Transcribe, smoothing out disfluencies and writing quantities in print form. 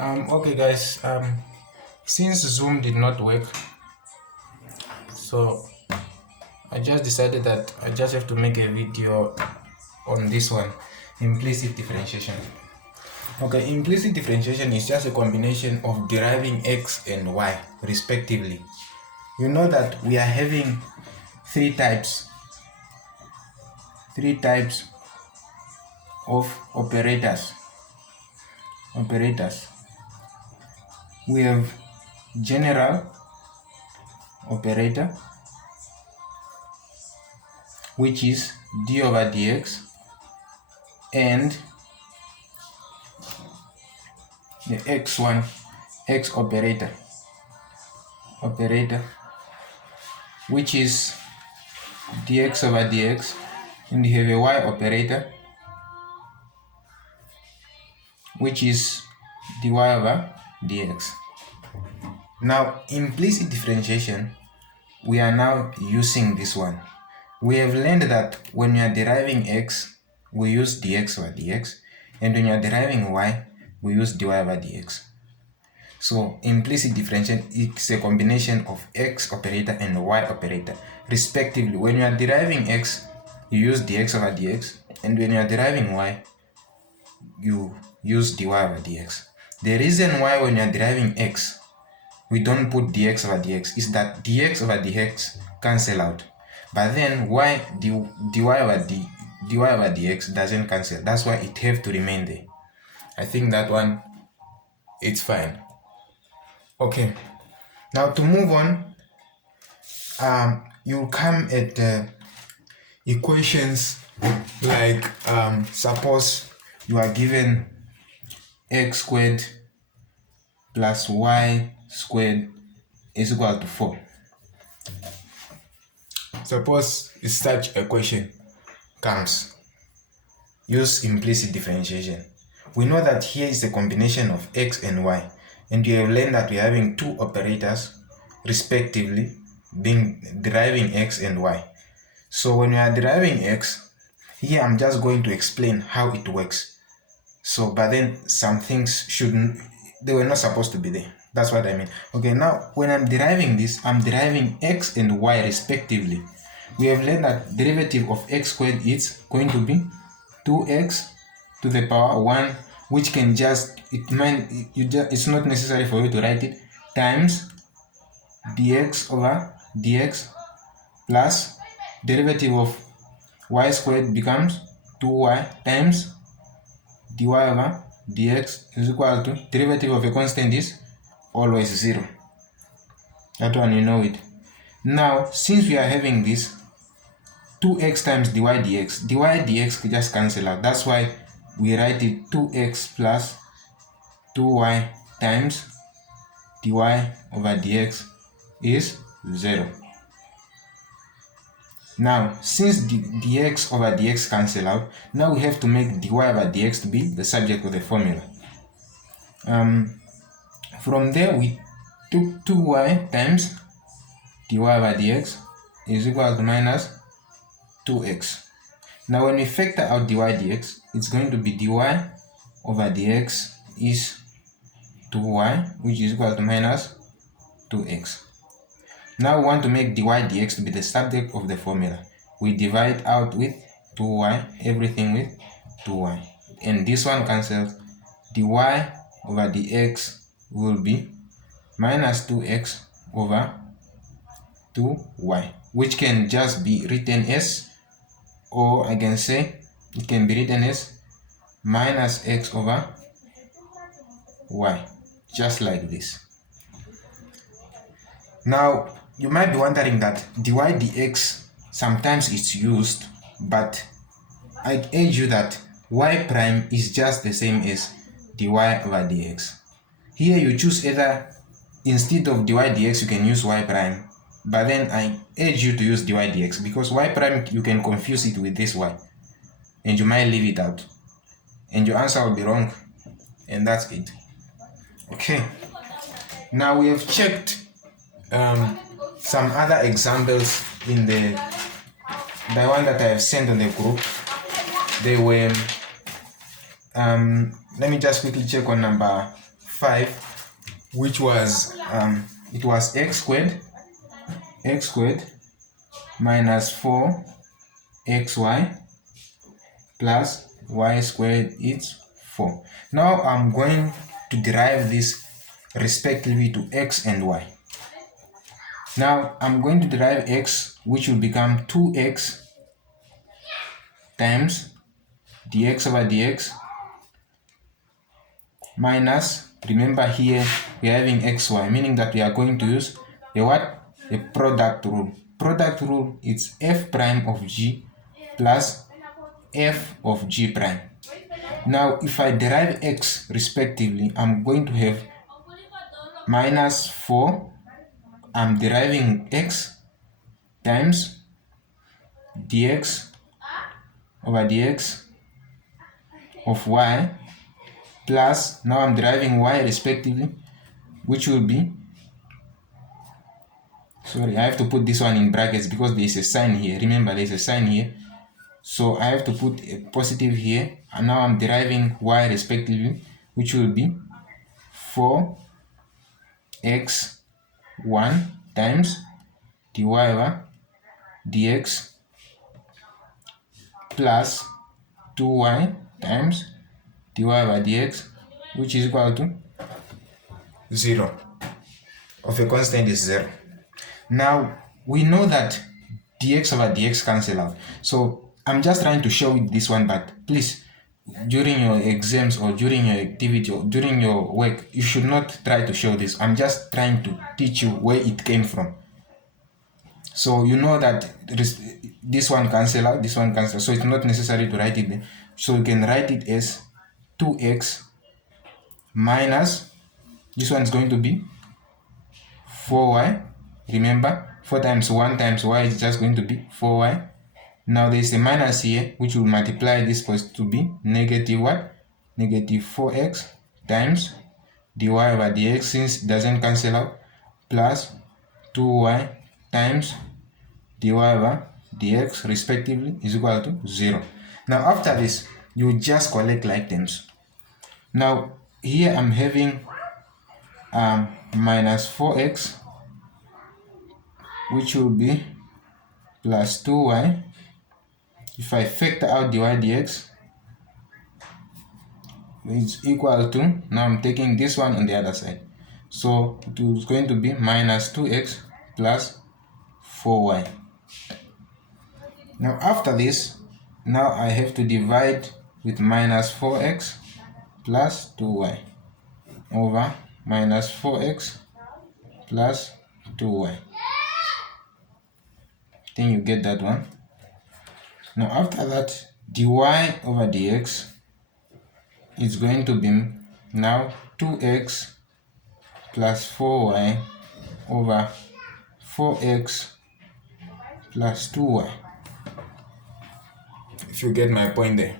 Okay guys, since Zoom did not work, so I just decided that I just have to make a video on this one, implicit differentiation. Okay, implicit differentiation is just a combination of deriving x and y respectively. You know that we are having three types of operators. We have general operator, which is d over dx, and the x1 x operator, which is dx over dx, and you have a y operator, which is dy over dx. Now, implicit differentiation, we are now using this one. We have learned that when we are deriving x, we use dx over dx, and when we are deriving y, we use dy over dx. So implicit differentiation is a combination of x operator and y operator respectively. When you are deriving x, you use dx over dx, and when you are deriving y, you use dy over dx. The reason why when you are deriving x, we don't put dx over dx is that dx over dx cancel out, but then y dy over dx doesn't cancel. That's why it have to remain there. I think that one, it's fine. Okay, now to move on, you come at equations like suppose you are given x squared plus y squared is equal to 4. Suppose such equation comes, use implicit differentiation. We know that here is a combination of x and y, and we have learned that we are having two operators respectively being deriving x and y. So when we are deriving x, here I'm just going to explain how it works. So but then some things they were not supposed to be there. That's what I mean. Okay, now when I'm deriving this, I'm deriving x and y respectively. We have learned that derivative of x squared is going to be 2x to the power 1, which can just, it's not necessary for you to write it, times dx over dx plus derivative of y squared becomes 2y times dy over dx is equal to derivative of a constant is always 0. That one you know it. Now since we are having this 2x times dy dx just cancel out. That's why we write it 2x plus 2y times dy over dx is 0. Now since the dx over dx cancel out, now we have to make dy over dx to be the subject of the formula. From there we took 2y times dy over dx is equal to minus 2x. Now when we factor out dy dx, it's going to be dy over dx is 2y, which is equal to minus 2x. Now we want to make dy dx to be the subject of the formula. We divide out with 2y, everything with 2y, and this one cancels. Dy over dx will be minus 2x over 2y, which can just be written as, or I can say it can be written as minus x over y, just like this. Now you might be wondering that dy dx sometimes it's used, but I urge you that y prime is just the same as dy over dx. Here you choose either, instead of dy dx you can use y prime, but then I urge you to use dy dx because y prime you can confuse it with this y and you might leave it out and your answer will be wrong, and that's it. Okay, now we have checked some other examples in the one that I have sent on the group. They were let me just quickly check on number 5, which was it was x squared minus 4xy plus y squared is 4. Now I'm going to derive this respectively to x and y. Now I'm going to derive x, which will become 2x times dx over dx minus, remember here we are having xy, meaning that we are going to use a what? A product rule. Product rule is f prime of g plus f of g prime. Now if I derive x respectively, I'm going to have minus 4, I'm deriving x times dx over dx of y plus, now I'm deriving y respectively, which will be, sorry, I have to put this one in brackets because there is a sign here. Remember, there is a sign here, so I have to put a positive here, and now I'm deriving y respectively, which will be 4x1 times dy over dx plus 2y times dy over dx, which is equal to 0. Of a constant is 0. Now we know that dx over dx cancel out, so I'm just trying to show this one, but please, during your exams or during your activity or during your work, you should not try to show this. I'm just trying to teach you where it came from. So you know that this one cancel out, this one cancel, so it's not necessary to write it there. So you can write it as 2x minus, this one is going to be 4y. Remember, 4 times 1 times y is just going to be 4y. Now there is a minus here, which will multiply this to be negative what? Negative 4x times dy over dx, since it doesn't cancel out, plus 2y times dy over dx respectively is equal to 0. Now after this, you just collect like terms. Now here I'm having minus 4x, which will be plus 2y. If I factor out dy dx, it's equal to, now I'm taking this one on the other side, so it is going to be minus 2x plus 4y. Now after this, now I have to divide with minus 4x plus 2y over minus 4x plus 2y. I think you get that one. Now after that, dy over dx is going to be now 2x plus 4y over 4x plus 2y. If you get my point there.